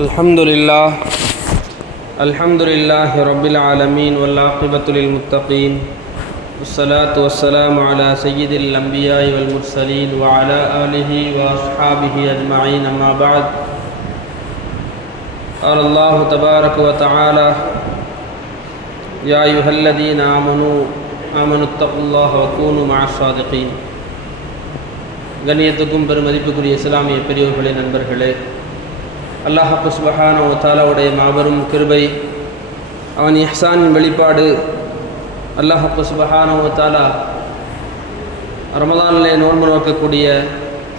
الحمد لله رب العالمين والعاقبة للمتقين والصلاة والسلام على سيد الأنبياء والمرسلين وعلى آله وأصحابه أجمعين أما بعد قال الله تبارك وتعالى يا أيها الذين آمنوا اتقوا الله وكونوا مع الصادقين. கண்ணியத்துக்கும் பெருமதிப்புக்குரிய இஸ்லாமிய பெரியோர்களே, நண்பர்களே, அல்லாஹ் சுப்ஹானஹு வ தஆலாவுடைய மாபெரும் கிருபை, அவன் இஹ்சானின் வெளிப்பாடு. அல்லாஹ் சுப்ஹானஹு வ தஆலா ரமலானிலே நோன்பு நோக்கக்கூடிய,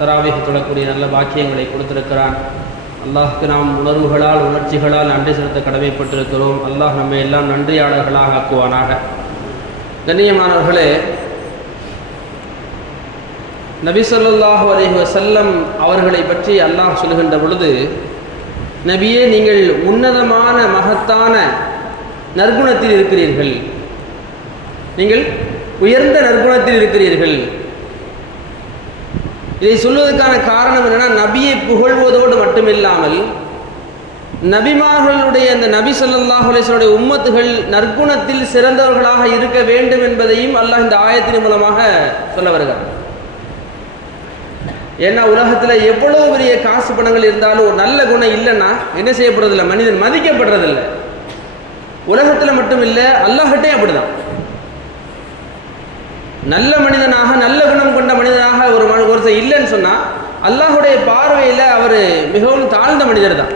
தராவீஹ் தொழக்கூடிய நல்ல பாக்கியங்களை கொடுத்திருக்கிறான். அல்லாஹ்க்கு நாம் உணர்வுகளால் உணர்ச்சிகளால் நன்றி செலுத்த கடமைப்பட்டிருக்கிறோம். அல்லாஹ் நம்மை எல்லாம் நன்றியாளர்களாக ஆக்குவானாக. கண்ணியமானவர்களே, நபி ஸல்லல்லாஹு அலைஹி வஸல்லம் அவர்களை பற்றி அல்லாஹ் சொல்கின்ற பொழுது, நபியே, நீங்கள் உன்னதமான மகத்தான நற்குணத்தில் இருக்கிறீர்கள், நீங்கள் உயர்ந்த நற்குணத்தில் இருக்கிறீர்கள். இதை சொல்வதற்கான காரணம் என்னன்னா, நபியை புகழ்வதோடு மட்டுமில்லாமல் நபிமார்களுடைய அந்த நபி ஸல்லல்லாஹு அலைஹி வஸல்லம் உம்மத்துகள் நற்குணத்தில் சிறந்தவர்களாக இருக்க வேண்டும் என்பதையும் அல்லாஹ் இந்த ஆயத்தின் மூலமாக சொல்ல வருகிறார். ஏன்னா உலகத்தில் எவ்வளோ பெரிய காசு பணங்கள் இருந்தாலும் ஒரு நல்ல குணம் இல்லைன்னா என்ன செய்யப்படுறதில்லை, மனிதன் மதிக்கப்படுறதில்லை. உலகத்தில் மட்டும் இல்லை, அல்லாஹ்கிட்டே அப்படிதான். நல்ல மனிதனாக, நல்ல குணம் கொண்ட மனிதனாக ஒருத்தர் இல்லைன்னு சொன்னால் அல்லாஹுடைய பார்வையில் அவர் மிகவும் தாழ்ந்த மனிதர் தான்.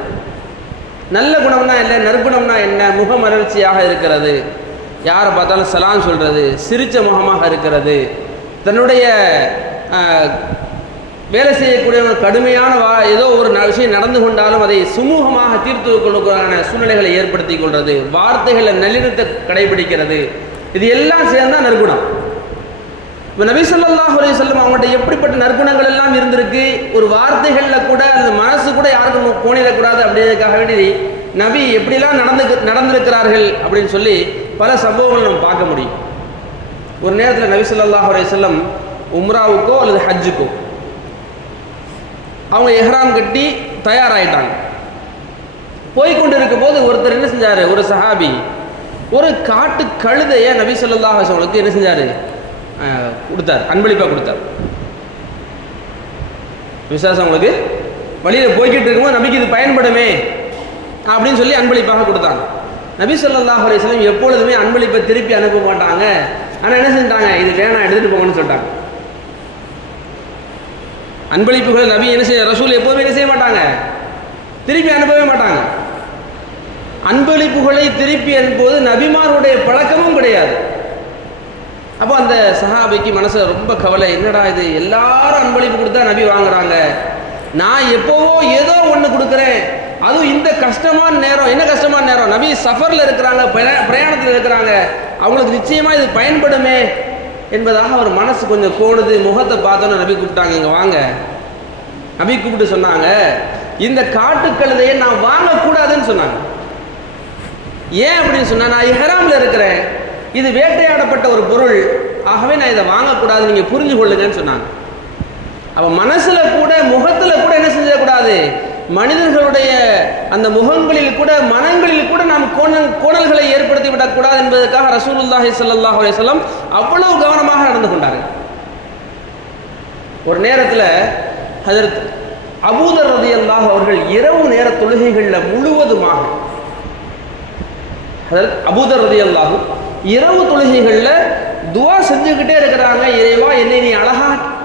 நல்ல குணம்னா என்ன, நற்குணம்னா என்ன? முகமலர்ச்சியாக இருக்கிறது, யாரை பார்த்தாலும் சலாம் சொல்கிறது, சிரித்த முகமாக இருக்கிறது, தன்னுடைய வேலை செய்யக்கூடியவங்க கடுமையான ஏதோ ஒரு விஷயம் நடந்து கொண்டாலும் அதை சுமூகமாக தீர்த்து கொள்வதற்கான சூழ்நிலைகளை ஏற்படுத்தி கொள்வது, வார்த்தைகளை நல்லிணத்தை கடைபிடிக்கிறது, இது எல்லாம் சேர்ந்தால் நற்குணம். இப்போ நபி ஸல்லல்லாஹு அலைஹி வஸல்லம் அவங்கள்ட்ட எப்படிப்பட்ட நற்குணங்கள் எல்லாம் இருந்திருக்கு. ஒரு வார்த்தைகளில் கூட அந்த மனசு கூட யாருக்கும் கோணிடக்கூடாது அப்படிங்கிறதுக்காக வேண்டி நபி எப்படிலாம் நடந்திருக்கிறார்கள் அப்படின்னு சொல்லி பல சம்பவங்கள் நம்ம பார்க்க முடியும். ஒரு நேரத்தில் நபி ஸல்லல்லாஹு அலைஹி வஸல்லம் உம்ராவுக்கோ அல்லது ஹஜ்ஜுக்கோ அவங்க எஹ்ராம் கட்டி தயாராகிட்டாங்க. போய்கொண்டு இருக்கும் போது ஒருத்தர் என்ன செஞ்சார், ஒரு சஹாபி ஒரு காட்டு கழுதையை நபி ஸல்லல்லாஹு அலைஹி வஸல்லம் என்ன செஞ்சார், கொடுத்தார், அன்பளிப்பாக கொடுத்தார். விசுவாசம் அவங்களுக்கு வழியில் போய்கிட்டு இருக்கும்போது நபிக்கு இது பயன்படுமே அப்படின்னு சொல்லி அன்பளிப்பாக கொடுத்தாங்க. நபி ஸல்லல்லாஹு அலைஹி வஸல்லம் எப்பொழுதுமே அன்பளிப்பை திருப்பி அனுப்ப மாட்டாங்க. ஆனால் என்ன செஞ்சாங்க, இது வேணாம், எடுத்துகிட்டு போங்கன்னு சொல்லிட்டாங்க. அன்பளிப்புகளை நபி என்ன செய்ய, ரசூல் எப்போதுமே என்ன செய்ய மாட்டாங்க, திருப்பி அனுப்பவே மாட்டாங்க. அன்பளிப்புகளை திருப்பி அனுப்புவது நபிமாருடைய பழக்கமும் கிடையாது. அப்போ அந்த சஹாபிக்கு மனசு ரொம்ப கவலை, என்னடா இது, எல்லாரும் அன்பளிப்பு கொடுத்தா நபி வாங்குறாங்க, நான் எப்போவோ ஏதோ ஒன்று கொடுக்குறேன், அதுவும் இந்த கஷ்டமான நேரம். என்ன கஷ்டமான நேரம், நபி சஃபரில் இருக்கிறாங்க, பிரயாணத்தில் இருக்கிறாங்க, அவங்களுக்கு நிச்சயமாக இது பயன்படுமே என்பதாக அவர் மனசு கொஞ்சம் கோடுது. முகத்தை பார்த்தோன்னு நபி கூப்பிட்டாங்க, இங்கே வாங்க. நபி கூப்பிட்டு சொன்னாங்க, இந்த காட்டுக்கழுதையை நான் வாங்கக்கூடாதுன்னு சொன்னாங்க. ஏன் அப்படின்னு சொன்னா, நான் இஹ்ராமில் இருக்கிறேன், இது வேட்டையாடப்பட்ட ஒரு பொருள், ஆகவே நான் இதை வாங்கக்கூடாது, நீங்கள் புரிஞ்சு கொள்ளுங்கன்னு சொன்னாங்க. அப்போ மனசில் கூட முகத்தில் கூட என்ன செஞ்சிடக்கூடாது, மனிதர்களுடைய அந்த முகங்களில் கூட மனங்களில் கூட நாம் கோணல்களை ஏற்படுத்தி விடக்கூடாது என்பதற்காக ரசூலுல்லாஹி ஸல்லல்லாஹு அலைஹி வஸல்லம் அவ்வளவு கவனமாக நடந்து கொண்டார்கள். ஒரு நேரத்தில் ஹஜ்ரத் அபூதர் ரலியல்லாஹு அவர்கள் இரவு நேர தொழுகைகளில் முழுவதுமாக, ஹஜ்ரத் அபூதர் ரலியல்லாஹு இரவு தொழுகைகளில் துவா செஞ்சுக்கிட்டே இருக்கிறாங்க. இறைவா, என்னை நீ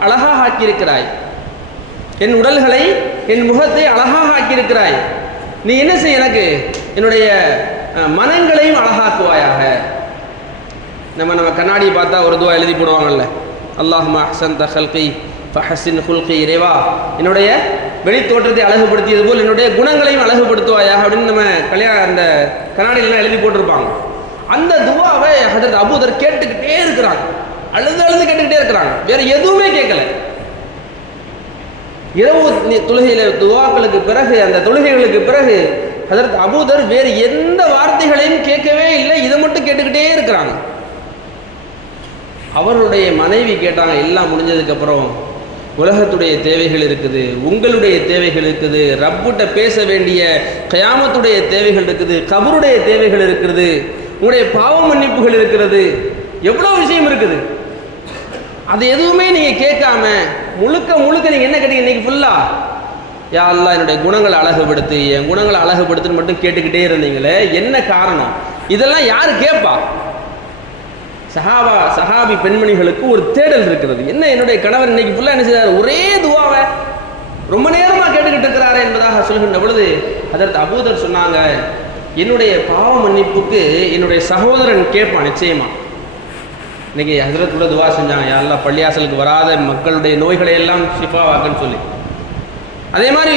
அழகாக ஆக்கியிருக்கிறாய், என் உடல்களை, என் முகத்தை அழகாக ஆக்கியிருக்கிறாய், நீ என்ன செய்ய, எனக்கு என்னுடைய மனங்களையும் அழகாக்குவாயாக. நம்ம கண்ணாடியை பார்த்தா ஒரு துவா எழுதி போடுவாங்கல்ல, அல்லாஹும்ம அஹ்ஸன்த ஹல்கி ஃபஹஸின் ஹுல்கி, இறைவா, என்னுடைய வெளி தோற்றத்தை அழகுபடுத்தியது போல் என்னுடைய குணங்களையும் அழகுபடுத்துவாயாக அப்படின்னு நம்ம அந்த கண்ணாடியெல்லாம் எழுதி போட்டிருப்பாங்க. அந்த துவாவை ஹஜ்ரத் அபூதர் கேட்டுக்கிட்டே இருக்கிறாங்க, அழுது கேட்டுக்கிட்டே இருக்கிறாங்க, வேற எதுவுமே கேட்கல. இரவு தொழுகையில துவாக்களுக்கு பிறகு, அந்த தொழுகைகளுக்கு பிறகு ஹஜ்ரத் அபூதர் வேறு எந்த வார்த்தைகளையும் கேட்கவே இல்லை, இதை மட்டும் கேட்டுக்கிட்டே இருக்கிறாங்க. அவருடைய மனைவி கேட்டாங்க, எல்லாம் முடிஞ்சதுக்கு அப்புறம், உலகத்துடைய தேவைகள் இருக்குது, உங்களுடைய தேவைகள் இருக்குது, ரப்புட்ட பேச வேண்டிய கயாமத்துடைய தேவைகள் இருக்குது, கபருடைய தேவைகள் இருக்கிறது, உங்களுடைய பாவ மன்னிப்புகள் இருக்கிறது, எவ்வளோ விஷயம் இருக்குது. அது எதுவுமே நீங்கள் கேட்காம முழுக்க முழுக்க நீங்கள் என்ன கேட்டீங்க இன்னைக்கு ஃபுல்லா? யா அல்லாஹ் என்னுடைய குணங்களை அழகுபடுத்து, என் குணங்களை அழகுபடுத்துன்னு மட்டும் கேட்டுக்கிட்டே இருந்தீங்களே, என்ன காரணம்? இதெல்லாம் யார் கேட்பா? சஹாபி பெண்மணிகளுக்கு ஒரு தேடல் இருக்கிறது. என்ன என்னுடைய கணவர் இன்னைக்கு ஃபுல்லாக என்ன செய்தார்? ஒரே துவாவை ரொம்ப நேரமாக கேட்டுக்கிட்டு இருக்கிறாரு என்பதாக சொல்கின்ற பொழுது அதற்கு அபூதர் சொன்னாங்க, என்னுடைய பாவ மன்னிப்புக்கு என்னுடைய சகோதரன் கேட்பான் நிச்சயமா. இன்னைக்கு ஹஜ்ரத் கூட துவா செஞ்சாங்க, யா அல்லாஹ் பள்ளியாசலுக்கு வராத மக்களுடைய நோய்களை எல்லாம் ஷிஃபாவாக்குன்னு சொல்லி. அதே மாதிரி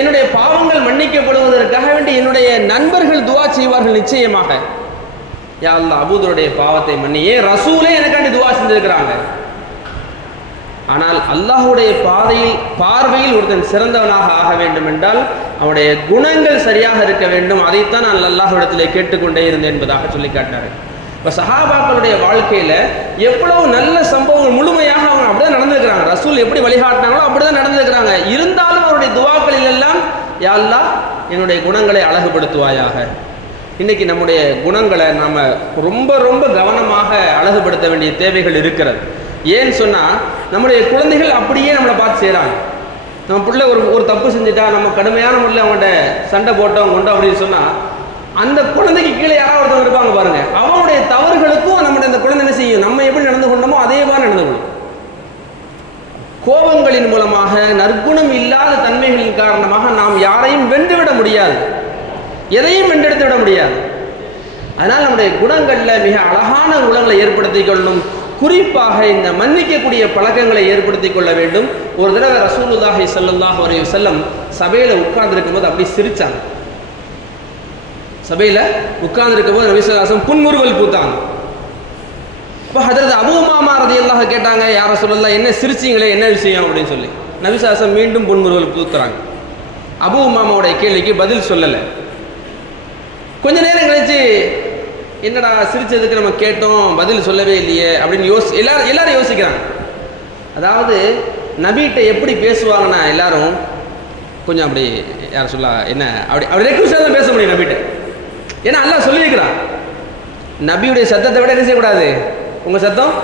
என்னுடைய பாவங்கள் மன்னிக்கப்படுவதற்காக வேண்டி என்னுடைய நண்பர்கள் துவா செய்வார்கள் நிச்சயமாக. யா அல்லாஹ் அபூதருடைய பாவத்தை மன்னி. ஏன் ரசூலே எனக்காண்டி துவா செஞ்சிருக்கிறாங்க. ஆனால் அல்லாஹுடைய பார்வையில் ஒருத்தன் சிறந்தவனாக ஆக வேண்டும் என்றால் அவனுடைய குணங்கள் சரியாக இருக்க வேண்டும். அதைத்தான் நான் அல்லாஹ்விடத்திலே கேட்டுக்கொண்டே இருந்தேன் என்பதாக சொல்லி காட்டாரு. இப்போ சஹாபாக்களுடைய வாழ்க்கையில் எவ்வளவு நல்ல சம்பவங்கள் முழுமையாக அவங்க அப்படிதான் நடந்திருக்கிறாங்க. ரசூல் எப்படி வழிகாட்டினாங்களோ அப்படிதான் நடந்திருக்கிறாங்க. இருந்தாலும் அவருடைய துவாக்களில் எல்லாம் யா அல்லாஹ் என்னுடைய குணங்களை அழகுபடுத்துவாயாக. இன்றைக்கி நம்முடைய குணங்களை நாம் ரொம்ப ரொம்ப கவனமாக அழகுபடுத்த வேண்டிய தேவைகள் இருக்கிறது. ஏன்னு சொன்னால் நம்முடைய குழந்தைகள் அப்படியே நம்மளை பார்த்து செய்கிறாங்க. நம்ம பிள்ளை ஒரு தப்பு செஞ்சுட்டா நம்ம கடுமையான முறையில் அவங்கள்ட்ட சண்டை போட்டோம் கொண்டோம் அப்படின்னு சொன்னால் அந்த குழந்தைக்கு கீழே யாராவது ஒருத்தவங்க இருப்பாங்க பாருங்க, அவனுடைய தவறுகளுக்கும் நம்முடைய அந்த குழந்தை என்ன செய்யும்? நம்ம எப்படி நடந்து கொண்டோமோ அதே மாதிரி நடந்து கொள்ளும். கோபங்களின் மூலமாக நற்குணம் இல்லாத தன்மைகளின் காரணமாக நாம் யாரையும் வென்றுவிட முடியாது, எதையும் வென்றெடுத்து விட முடியாது. அதனால் நம்முடைய குணங்களில் மிக அழகான குணங்களை ஏற்படுத்தி கொள்ளும். குறிப்பாக இந்த மன்னிக்கக்கூடிய பழக்கங்களை ஏற்படுத்தி கொள்ள வேண்டும். ஒரு தடவை ரசூலுல்லாஹி ஸல்லல்லாஹு அலைஹி வஸல்லம் சபையில் உட்கார்ந்துருக்கும் போது அப்படி சிரிச்சாங்க. சபையில் உட்கார்ந்துருக்கும் போது நபி ஸல்லல்லாஹு அலைஹி வஸல்லம் புன்முறுவல் பூத்தாங்க. இப்போ ஹஜ்ரத் அபூ உமாமா ரலியல்லாஹு கேட்டாங்க, யா ரசூலல்லாஹ் என்ன சிரிச்சிங்களே, என்ன விஷயம் அப்படின்னு சொல்லி. நபி ஸல்லல்லாஹு அலைஹி வஸல்லம் மீண்டும் புன்முறுவல் பூத்துறாங்க. அபூ உமாமாவுடைய கேள்விக்கு பதில் சொல்லலை. கொஞ்ச நேரம் கழிச்சு என்னடா சிரிச்சதுக்கு நம்ம கேட்டோம் பதில் சொல்லவே இல்லையே அப்படின்னு எல்லாரும் யோசிக்கிறாங்க. அதாவது நபிகிட்ட எப்படி பேசுவாங்கன்னா எல்லாரும் கொஞ்சம் அப்படி யார் சொல்ல என்ன அப்படி ரெக்வஸ்டாக தான் பேச முடியும் நபிகிட்ட. ஏன்னா அல்லாஹ் சொல்லியிருக்கிறான், நபியுடைய சத்தத்தை விட என்ன செய்யக்கூடாது, உங்கள் சத்தம்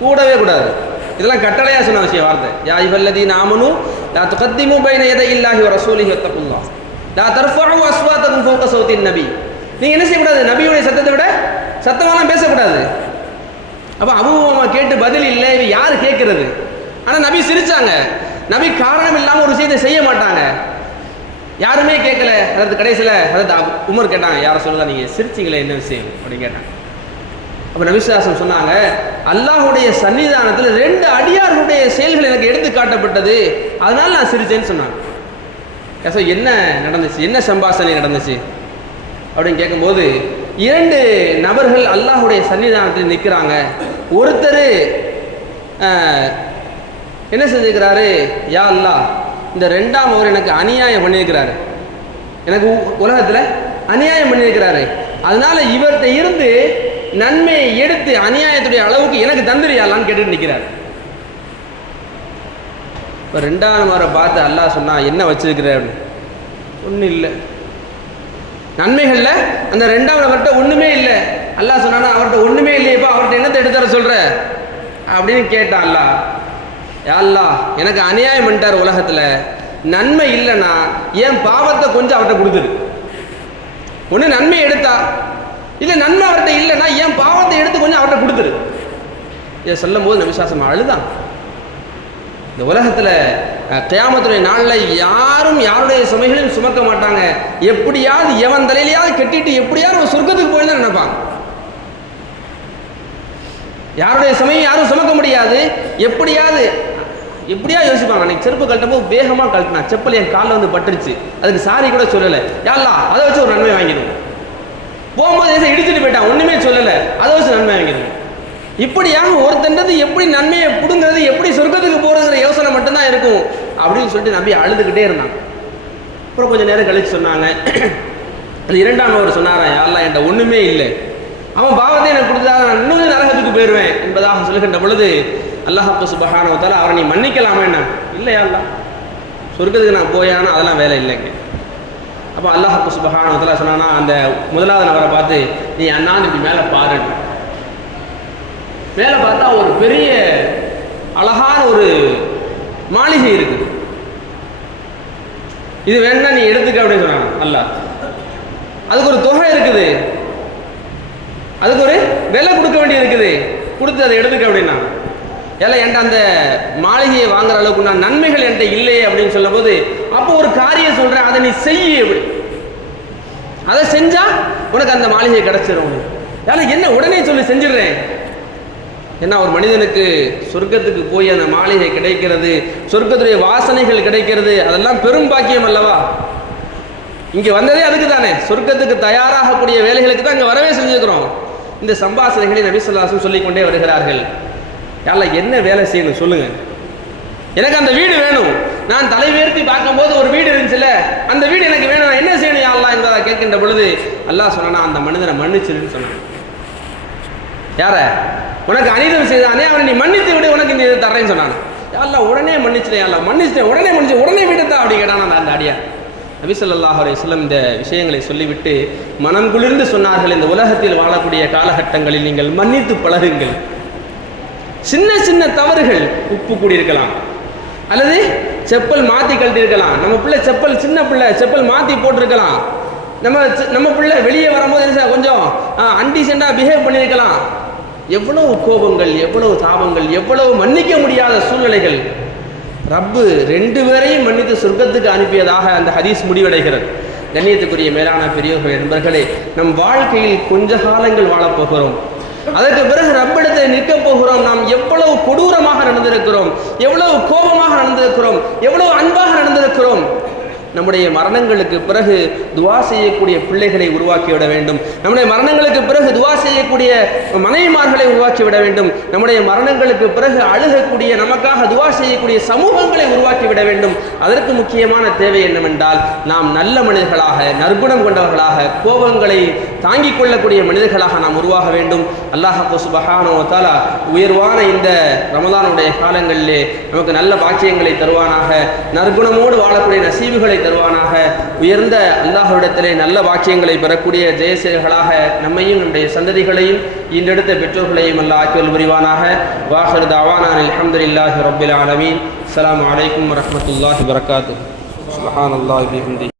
கூடவே கூடாது. இதெல்லாம் கட்டளையாக சொன்ன விஷயம் வார்த்தை. யா அய்யுஹல்லதீன ஆமனூ லா துகத்திமூ பைன யதையில்லாஹி வ ரசூலிஹி வத்தகுல்லாஹ் லா தர்ஃபஉ அஸ்வாத்தகும் ஃபௌக ஸௌத்தின் நபி. நீங்கள் என்ன செய்யக்கூடாது, நபியுடைய சத்தத்தை விட சத்தமாலாம் பேசக்கூடாது. அப்போ அபூ உமாமா கேட்டு பதில் இல்லை, இவ யார் கேட்கறது? ஆனால் நபி சிரிச்சாங்க. நபி காரணம் இல்லாமல் ஒரு விஷயத்தை செய்ய மாட்டாங்க. யாருமே கேட்கல. அதாவது கடைசியில் அதாவது உமர் கேட்டாங்க, யாரை சொல்லுதா நீங்கள் சிரிச்சிங்களே என்ன விஷயம் அப்படின்னு கேட்டாங்க. அப்போ நபிசுல்லாஹு சொன்னாங்க, அல்லாஹுடைய சன்னிதானத்தில் 2 அடியார்களுடைய செயல்கள் எனக்கு எடுத்து காட்டப்பட்டது, அதனால நான் சிரிச்சேன்னு சொன்னாங்க. என்ன நடந்துச்சு, என்ன சம்பாஷணை நடந்துச்சு அப்படின்னு கேட்கும்போது 2 நபர்கள் அல்லாஹுடைய சன்னிதானத்தில் நிற்கிறாங்க. ஒருத்தர் என்ன செஞ்சுக்கிறாரு, யா அல்லாஹ் இந்த 2ஆம் அவர் எனக்கு அநியாயம் பண்ணியிருக்கிறாரு, எனக்கு உலகத்தில் அநியாயம் பண்ணியிருக்கிறாரு, அதனால இவர்கிட்ட இருந்து நன்மையை எடுத்து அநியாயத்துடைய அளவுக்கு எனக்கு தந்துரியாலான்னு கேட்டுட்டு நிற்கிறார். இப்போ 2ஆம் அவரை பார்த்து அல்லாஹ் சொன்னா, என்ன வச்சிருக்கிற அப்படின்னு. ஒன்றும் இல்லை, நன்மைகளில் அந்த 2ஆம் அவர்கிட்ட ஒன்றுமே இல்லை. அல்லாஹ் சொன்னானா அவர்கிட்ட ஒன்றுமே இல்லையப்பா, அவர்கிட்ட என்னத்தை எடுத்துற சொல்கிற அப்படின்னு கேட்டான். அல்லாஹ், யா அல்லாஹ் எனக்கு அநியாயம் பண்ணிட்டார், உலகத்தில் நன்மை இல்லைன்னா என் பாவத்தை கொஞ்சம் அவர்கிட்ட கொடுத்துரு. ஒன்று நன்மை எடுத்தா, இல்லை நன்மை அவர்கிட்ட இல்லைன்னா என் பாவத்தை எடுத்து கொஞ்சம் அவர்கிட்ட கொடுத்துரு. இதை சொல்லும் போது நபிசாசம் அழுதான். இந்த உலகத்தில் கியாமத்துடைய நாளில் யாரும் யாருடைய சுமைகளையும் சுமக்க மாட்டாங்க. எப்படியாவது எவன் தலையிலையாவது கட்டிட்டு எப்படியாவது ஒரு சொர்க்கத்துக்கு போய் தான் நினைப்பாங்க. யாருடைய சுமையும் யாரும் சுமக்க முடியாது. எப்படியா யோசிப்பாங்க. அன்னைக்கு செருப்பு கழட்டும் போது வேகமாக கழட்டினா செப்பல் என் காலில் வந்து பட்டுருச்சு, அதுக்கு சாரி கூட சொல்லலை, யாரெல்லாம் அதை வச்சு ஒரு நன்மை வாங்கிடுவோம். போகும்போது ஏசை இடிச்சுட்டு போயிட்டான், ஒன்றுமே சொல்லலை, அதை வச்சு நன்மை வாங்கிடுவோம். இப்படியாக ஒருத்தன்றது எப்படி நன்மையை பிடுங்கிறது, எப்படி சொர்க்கத்துக்கு போகிறதுங்கிற யோசனை மட்டும்தான் இருக்கும் அப்படின்னு சொல்லிட்டு நம்பி அழுதுகிட்டே இருந்தாங்க. அப்புறம் கொஞ்சம் நேரம் கழிச்சு சொன்னாங்க, அது 2ஆம் அவர் சொன்னாரா, யாரெல்லாம் என்கிட்ட ஒன்றுமே இல்லை, அவன் பாவத்தை எனக்கு கொடுத்தா நான் இன்னும் நரகத்துக்கு போயிடுவேன் என்பதாக சொல்லுகின்ற பொழுது அல்லாஹ் சுப்ஹானஹு வ தஆலா அவரை நீ மன்னிக்கலாமா என்ன? இல்லையா அல்லாஹ், சொர்க்கத்துக்கு நான் போயானா அதெல்லாம் வேலை இல்லைங்க. அப்போ அல்லாஹ் சுப்ஹானஹு வ தஆலா சொன்னானா, அந்த முதலாவது நபரை பார்த்து நீ அண்ணாந்து இப்படி மேலே பாரு. மேலே பார்த்தா ஒரு பெரிய அழகான ஒரு மாளிகை இருக்குது. இது வேணா நீ எடுத்துக்க அப்படின்னு சொன்னாங்க அல்லாஹ். அதுக்கு ஒரு தொகை இருக்குது, அதுக்கு ஒரு விலை கொடுக்க வேண்டியது இருக்குது, கொடுத்து அதை எடுத்துக்க அப்படின்னா. ஏன்னா என்கிட்ட அந்த மாளிகையை வாங்குற அளவுக்கு நான் நன்மைகள் என்கிட்ட இல்லையே அப்படின்னு சொல்லும் போது, அப்போ ஒரு காரியம் சொல்றேன், அதை நீ செய்ய, எப்படி அதை செஞ்சா உனக்கு அந்த மாளிகை கிடைச்சிடும். ஏன்னா என்ன உடனே சொல்லி செஞ்சிடுறேன். ஏன்னா ஒரு மனிதனுக்கு சொர்க்கத்துக்கு போய் அந்த மாளிகை கிடைக்கிறது, சொர்க்கத்துடைய வாசனைகள் கிடைக்கிறது, அதெல்லாம் பெரும் பாக்கியம் அல்லவா? இங்கே வந்ததே அதுக்கு தானே, சொர்க்கத்துக்கு தயாராகக்கூடிய வேலைகளுக்கு தான் இங்கே வரவே செஞ்சுக்கிறோம். இந்த சம்பாஷணைகளை நபி ஸல்லல்லாஹு அலைஹி வஸல்லம் சொல்லிக்கொண்டே வருகிறார்கள். யாரா என்ன வேலை செய்யணும் சொல்லுங்க, எனக்கு அந்த வீடு வேணும். நான் தலை உயர்த்தி பார்க்கும்போது ஒரு வீடு இருந்துச்சுல, அந்த வீடு எனக்கு வேணும், நான் என்ன செய்யணும் யா அல்லாஹ் என்பதை கேட்கின்ற பொழுது அல்லாஹ் சொன்னா, அந்த மனிதனை மன்னிச்சிருன்னு சொன்னான். யார உனக்கு அநீதம் செய்தானே அவனை நீ மன்னித்து விடு, உனக்கு இந்த இதை தர்றேன்னு சொன்னான். அல்லாஹ் உடனே மன்னிச்சிட்டேன், அல்லாஹ் மன்னிச்சிட்டேன், உடனே மன்னிச்சு உடனே விடுத்தா அப்படி கேட்டான் அந்த அடியார். நபி ஸல்லல்லாஹு அலைஹி வஸல்லம் இந்த விஷயங்களை சொல்லிவிட்டு மனம் குளிர்ந்து சொன்னார்கள், இந்த உலகத்தில் வாழக்கூடிய காலகட்டங்களில் நீங்கள் மன்னித்து பழகுங்கள். சின்ன சின்ன தவறுகள், உப்பு கூடியிருக்கலாம், அல்லது செப்பல் மாற்றி கழட்டியிருக்கலாம், நம்ம பிள்ளை செப்பல் சின்ன பிள்ளை செப்பல் மாற்றி போட்டிருக்கலாம், நம்ம பிள்ளை வெளியே வரும்போது என்ன கொஞ்சம் அன்டீசெண்டாக பிஹேவ் பண்ணியிருக்கலாம். எவ்வளவு கோபங்கள், எவ்வளவு தாபங்கள், எவ்வளவு மன்னிக்க முடியாத சூழ்நிலைகள். ரப்பு 2 பேரையும் மன்னித்து சொர்க்கத்துக்கு அனுப்பியதாக அந்த ஹதீஸ் முடிவடைகிறது. கண்ணியத்துக்குரிய மேலான பெரியவர்கள் நண்பர்களே, நம் வாழ்க்கையில் கொஞ்ச காலங்கள் வாழப்போகிறோம், அதற்கு பிறகு ரப்பிடத்தை நிற்கப் போகிறோம். நாம் எவ்வளவு கொடூரமாக நடந்திருக்கிறோம், எவ்வளவு கோபமாக நடந்திருக்கிறோம், எவ்வளவு அன்பாக நடந்திருக்கிறோம். நம்முடைய மரணங்களுக்கு பிறகு துவா செய்யக்கூடிய பிள்ளைகளை உருவாக்கிவிட வேண்டும். நம்முடைய மரணங்களுக்கு பிறகு துவா செய்யக்கூடிய மனைவிமார்களை உருவாக்கிவிட வேண்டும். நம்முடைய மரணங்களுக்கு பிறகு அழுகக்கூடிய, நமக்காக துவா செய்யக்கூடிய சமூகங்களை உருவாக்கிவிட வேண்டும். அதற்கு முக்கியமான தேவை என்னவென்றால், நாம் நல்ல மனிதர்களாக, நற்குணம் கொண்டவர்களாக, கோபங்களை தாங்கிக் கொள்ளக்கூடிய மனிதர்களாக நாம் உருவாக வேண்டும். அல்லாஹ் சுப்ஹானஹு வ தஆலா உயர்வான இந்த ரமலானுடைய காலங்களிலே நமக்கு நல்ல பாக்கியங்களை தருவானாக, நற்குணமோடு வாழக்கூடிய நசீபுகளை தருவானாக. உயர்ந்த அல்லாஹ்விடத்திலே நல்ல வாக்கியங்களை பெறக்கூடிய ஜெயசேகர்களாக நம்மையும் நம்முடைய சந்ததிகளையும் ஈண்டெடுத்த பெற்றோர்களையும் அல்லாஹ் ஆக்கியல் புரிவானாக. வாஹிரு தஅவானா அல்ஹம்துலில்லாஹி ரப்பில் ஆலமீன். அஸ்ஸலாமு அலைக்கும் வரஹ்மத்துல்லாஹி வபரகாத்துஹு. சுப்ஹானல்லாஹி வபிஹம்திஹி.